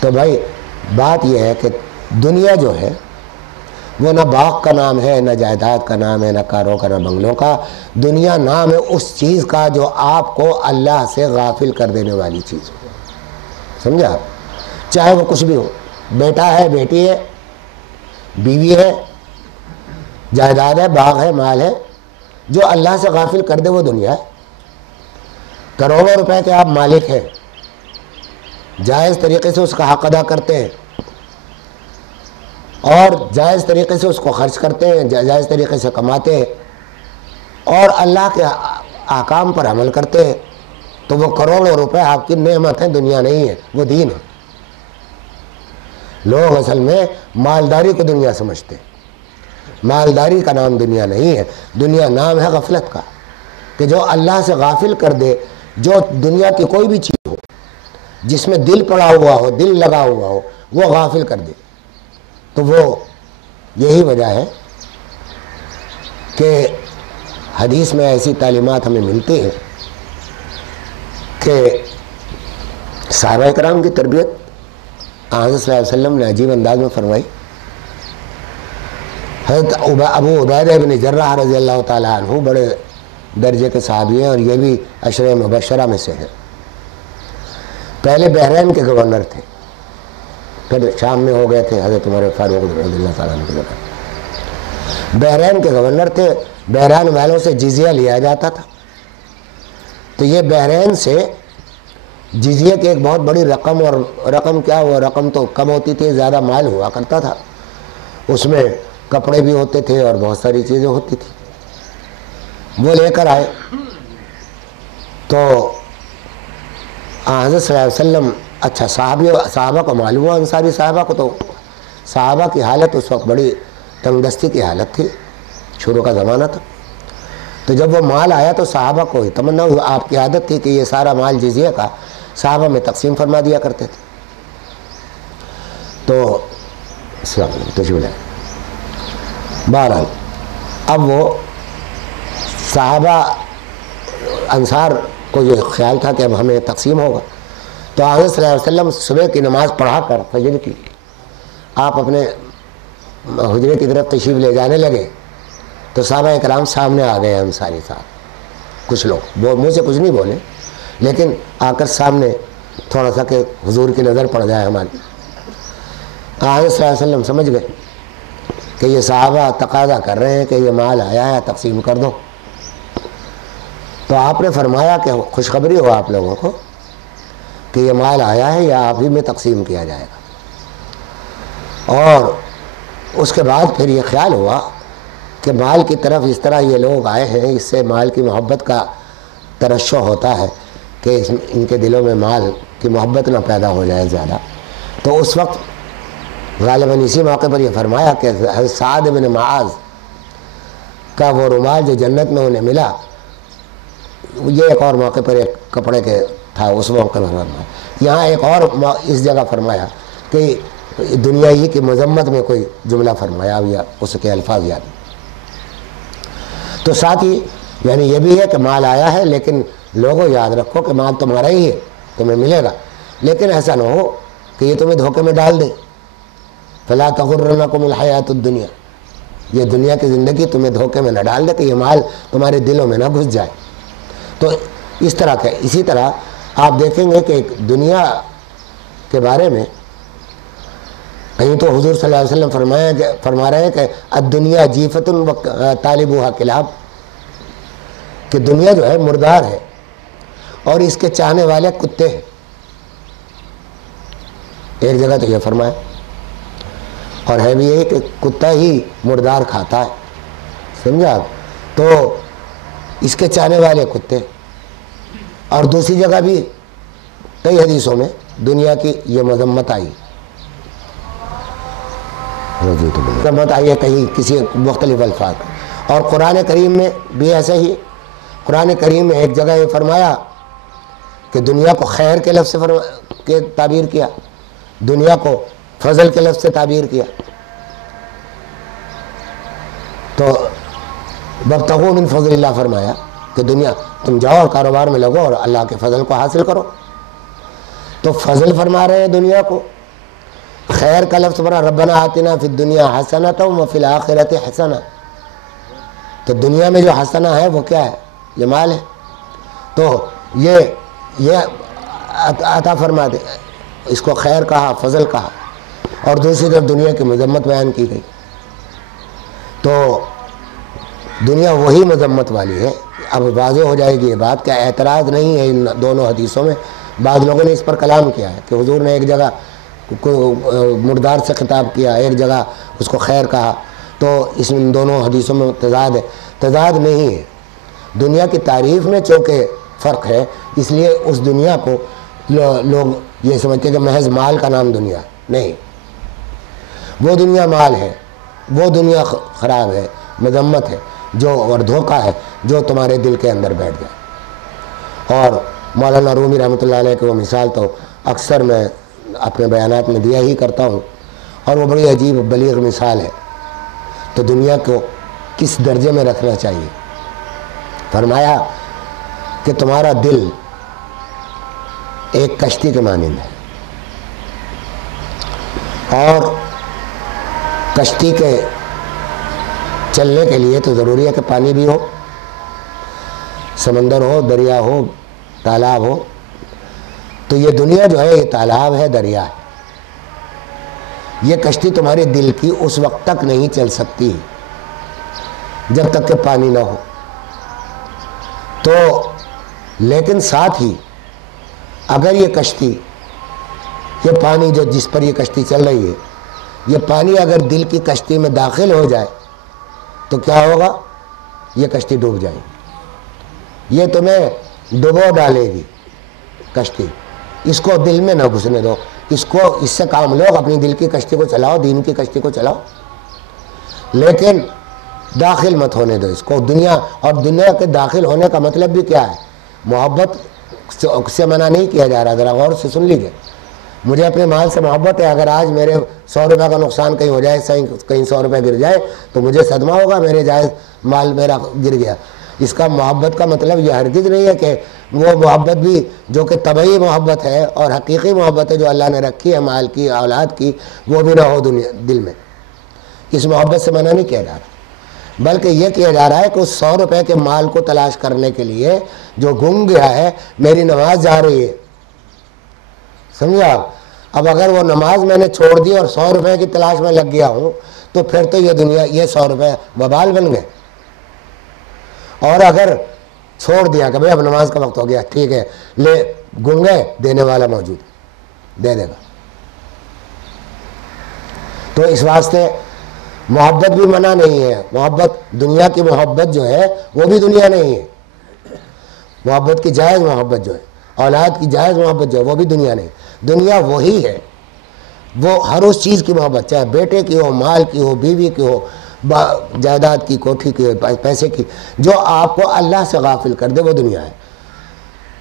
تو بھائی بات یہ ہے کہ دنیا جو ہے وہ نہ باغ کا نام ہے، نہ جائیداد کا نام ہے، نہ کاروں کا، نہ بنگلوں کا. دنیا نام ہے اس چیز کا جو آپ کو اللہ سے غافل کر دینے والی چیز ہو. سمجھا؟ چاہے وہ کچھ بھی ہو، بیٹا ہے، بیٹی ہے، بیوی ہے، جائیداد ہے، باغ ہے، مال ہے، جو اللہ سے غافل کر دے وہ دنیا ہے. کروڑوں روپے کے آپ مالک ہیں، جائز طریقے سے اس کا حق ادا کرتے ہیں اور جائز طریقے سے اس کو خرچ کرتے ہیں، جائز طریقے سے کماتے ہیں اور اللہ کے احکام پر عمل کرتے ہیں، تو وہ کروڑوں روپے آپ کی نعمت ہیں، دنیا نہیں ہے، وہ دین ہے. لوگ اصل میں مالداری کو دنیا سمجھتے ہیں. مالداری کا نام دنیا نہیں ہے، دنیا نام ہے غفلت کا، کہ جو اللہ سے غافل کر دے. جو دنیا کی کوئی بھی چیز ہو جس میں دل پڑا ہوا ہو، دل لگا ہوا ہو، وہ غافل کر دے. تو وہ یہی وجہ ہے کہ حدیث میں ایسی تعلیمات ہمیں ملتی ہیں کہ صحابہ کرام کی تربیت حضرت صلی اللہ علیہ وسلم نے عجیب انداز میں فرمائی. حضرت ابو عبیدہ بن جراح رضی اللہ تعالیٰ عنہ بڑے درجے کے صحابی ہیں اور یہ بھی عشرہ مبشرہ میں سے ہیں. پہلے بحرین کے گورنر تھے، پھر شام میں ہو گئے تھے حضرت عمر فاروق رضی اللہ تعالیٰ عنہ کے زمانے. بحرین کے گورنر تھے. بحرین والوں سے جزیہ لیا جاتا تھا، تو یہ بحرین سے جزیے کی ایک بہت بڑی رقم، اور رقم کیا، وہ رقم تو کم ہوتی تھی، زیادہ مال ہوا کرتا تھا. اس میں کپڑے بھی ہوتے تھے اور بہت ساری چیزیں ہوتی تھی. وہ لے کر آئے تو حضرت صلی اللہ علیہ وسلم، اچھا صحابہ کو معلوم ہوا، انصاری صحابہ کو، تو صحابہ کی حالت اس وقت بڑی تنگ دستی کی حالت تھی، شروع کا زمانہ تھا. تو جب وہ مال آیا تو صحابہ کو تمنا ہوئی، آپ کی عادت تھی کہ یہ سارا مال جزیہ کا صحابہ میں تقسیم فرما دیا کرتے تھے. تو السلام علیکم تشریف لائے. بہرحال اب وہ صحابہ انصار کو یہ خیال تھا کہ اب ہمیں تقسیم ہوگا. تو حضرت صلی اللہ علیہ وسلم صبح کی نماز پڑھا کر فجر کی آپ اپنے حجرے کی طرف تشریف لے جانے لگے تو صحابہ اکرام سامنے آ گئے. انصاری صاحب کچھ لوگ وہ منہ سے کچھ نہیں بولے، لیکن آ کر سامنے تھوڑا سا کہ حضور کی نظر پڑ جائے ہماری. حضرت صلی اللہ علیہ وسلم سمجھ گئے کہ یہ صحابہ تقاضا کر رہے ہیں کہ یہ مال آیا ہے تقسیم کر دو. تو آپ نے فرمایا کہ خوشخبری ہو آپ لوگوں کو کہ یہ مال آیا ہے یا آپ ہی میں تقسیم کیا جائے گا. اور اس کے بعد پھر یہ خیال ہوا کہ مال کی طرف اس طرح یہ لوگ آئے ہیں، اس سے مال کی محبت کا ترشح ہوتا ہے کہ ان کے دلوں میں مال کی محبت نہ پیدا ہو جائے زیادہ. تو اس وقت غالباً اسی موقع پر یہ فرمایا کہ حضرت سعد بن معاذ کا وہ رومال جو جنت میں انہیں ملا، یہ ایک اور موقع پر ایک کپڑے کے تھا، اس موقع پر فرمایا. یہاں ایک اور اس جگہ فرمایا کہ دنیا ہی کی مذمت میں کوئی جملہ فرمایا یا اس کے الفاظ یاد. تو ساتھ ہی یعنی یہ بھی ہے کہ مال آیا ہے، لیکن لوگوں یاد رکھو کہ مال تمہارا ہی ہے، تمہیں ملے گا، لیکن ایسا نہ ہو کہ یہ تمہیں دھوکے میں ڈال دے. فلا تغرنکم الحیات الدنیا، یہ دنیا کی زندگی تمہیں دھوکے میں نہ ڈال دے کہ یہ مال تمہارے دلوں میں نہ گھس جائے. تو اس طرح کے اسی طرح آپ دیکھیں گے کہ دنیا کے بارے میں کہیں تو حضور صلی اللہ علیہ وسلم فرما رہے ہیں کہ الدنیا جیفۃ طالبوہا کلاب، کہ دنیا جو ہے مردار ہے اور اس کے چاہنے والے کتے ہیں. ایک جگہ تو یہ فرمایا، اور ہے بھی یہی کہ کتا ہی مردار کھاتا ہے. سمجھا آپ؟ تو اس کے چاہنے والے کتے. اور دوسری جگہ بھی کئی حدیثوں میں دنیا کی یہ مذمت آئی، مذمت آئی ہے کہیں کسی مختلف الفاظ. اور قرآن کریم میں بھی ایسے ہی، قرآن کریم میں ایک جگہ یہ فرمایا کہ دنیا کو خیر کے لفظ سے تعبیر کیا، دنیا کو فضل کے لفظ سے تعبیر کیا. تو وابتغوا من فضل اللہ فرمایا کہ دنیا تم جاؤ اور کاروبار میں لگو اور اللہ کے فضل کو حاصل کرو. تو فضل فرما رہے ہیں دنیا کو، خیر کا لفظ پڑھا ربنا آتنا فی الدنیا حسنۃ وفی الآخرۃ حسنہ، تو دنیا میں جو حسنہ ہے وہ کیا ہے؟ یہ مال ہے، تو یہ عطا فرما دے، اس کو خیر کہا، فضل کہا، اور دوسری طرف دنیا کی مذمت بیان کی گئی، تو دنیا وہی مذمت والی ہے۔ اب واضح ہو جائے گی یہ بات کہ اعتراض نہیں ہے ان دونوں حدیثوں میں۔ بعض لوگوں نے اس پر کلام کیا ہے کہ حضور نے ایک جگہ مردار سے خطاب کیا، ایک جگہ اس کو خیر کہا، تو اس ان دونوں حدیثوں میں تضاد ہے۔ تضاد نہیں ہے، دنیا کی تعریف میں چونکہ فرق ہے، اس لیے اس دنیا کو لوگ یہ سمجھتے ہیں کہ محض مال کا نام دنیا نہیں، وہ دنیا مال ہے، وہ دنیا خراب ہے، مذمت ہے جو اور دھوکہ ہے جو تمہارے دل کے اندر بیٹھ جائے۔ اور مولانا رومی رحمۃ اللہ علیہ کی وہ مثال تو اکثر میں اپنے بیانات میں دیا ہی کرتا ہوں، اور وہ بڑی عجیب بلیغ مثال ہے۔ تو دنیا کو کس درجے میں رکھنا چاہیے؟ فرمایا کہ تمہارا دل ایک کشتی کے مانند ہے، اور کشتی کے چلنے کے لیے تو ضروری ہے کہ پانی بھی ہو، سمندر ہو، دریا ہو، تالاب ہو۔ تو یہ دنیا جو ہے یہ تالاب ہے، دریا ہے۔ یہ کشتی تمہارے دل کی اس وقت تک نہیں چل سکتی جب تک کہ پانی نہ ہو۔ تو لیکن ساتھ ہی اگر یہ کشتی، یہ پانی جو جس پر یہ کشتی چل رہی ہے، یہ پانی اگر دل کی کشتی میں داخل ہو جائے تو کیا ہوگا؟ یہ کشتی ڈوب جائے گی، یہ تمہیں ڈبو ڈالے گی کشتی۔ اس کو دل میں نہ گھسنے دو، اس سے کام لو، اپنی دل کی کشتی کو چلاؤ، دین کی کشتی کو چلاؤ، لیکن داخل مت ہونے دو اس کو دنیا۔ اور دنیا کے داخل ہونے کا مطلب بھی کیا ہے؟ محبت سے منع نہیں کیا جا رہا، ذرا غور سے سن لیجیے۔ مجھے اپنے مال سے محبت ہے، اگر آج میرے 100 روپے کا نقصان کہیں ہو جائے، کہیں 100 روپے گر جائے تو مجھے صدمہ ہوگا، میرے جائز مال میرا گر گیا۔ اس کا محبت کا مطلب یہ ہرگز نہیں ہے کہ وہ محبت بھی جو کہ طبعی محبت ہے اور حقیقی محبت ہے جو اللہ نے رکھی ہے مال کی، اولاد کی، وہ بھی نہ ہو دل میں۔ اس محبت سے منع نہیں کیا جا رہا، بلکہ یہ کیا جا رہا ہے کہ اس 100 روپے کے مال کو تلاش کرنے کے لیے جو گم گیا ہے، میری نماز جا رہی ہے، سمجھا؟ اب اگر وہ نماز میں نے چھوڑ دی اور 100 روپے کی تلاش میں لگ گیا ہوں تو پھر تو یہ دنیا، یہ 100 روپے وبال بن گئے۔ اور اگر چھوڑ دیا کہ بھئی اب نماز کا وقت ہو گیا، ٹھیک ہے، لے، گم گئے، دینے والا موجود دے دے گا۔ تو اس واسطے محبت بھی منع نہیں ہے، محبت دنیا کی محبت جو ہے وہ بھی دنیا نہیں ہے، محبت کی جائز محبت جو ہے، اولاد کی جائز محبت جو ہے وہ بھی دنیا نہیں۔ دنیا وہی ہے، وہ ہر اس چیز کی محبت، چاہے بیٹے کی ہو، مال کی ہو، بیوی کی ہو، جائیداد کی، کوٹھی کی، پیسے کی، جو آپ کو اللہ سے غافل کر دے وہ دنیا ہے۔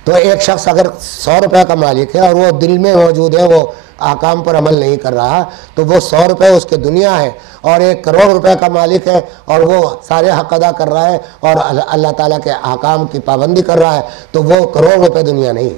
تو ایک شخص اگر 100 روپے کا مالک ہے اور وہ دل میں موجود ہے، وہ احکام پر عمل نہیں کر رہا، تو وہ 100 روپے اس کے دنیا ہے، اور 1 کروڑ روپے کا مالک ہے اور وہ سارے حق ادا کر رہا ہے اور اللہ تعالیٰ کے احکام کی پابندی کر رہا ہے، تو وہ کروڑ روپے دنیا نہیں ہے۔